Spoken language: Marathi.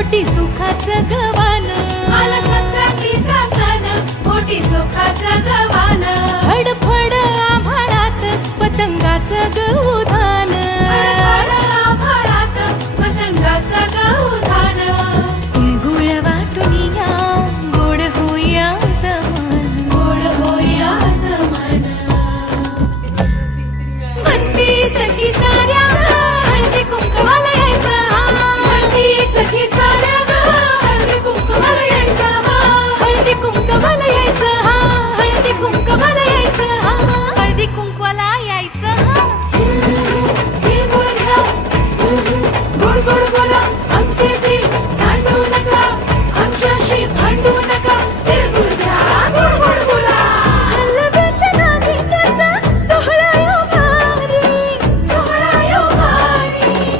पोटी सुखाचं गवान, आला संक्रांतीचा सण, पोटी सुखाचं गवान. फडफड आभाळात पतंगाचं ग उधाण,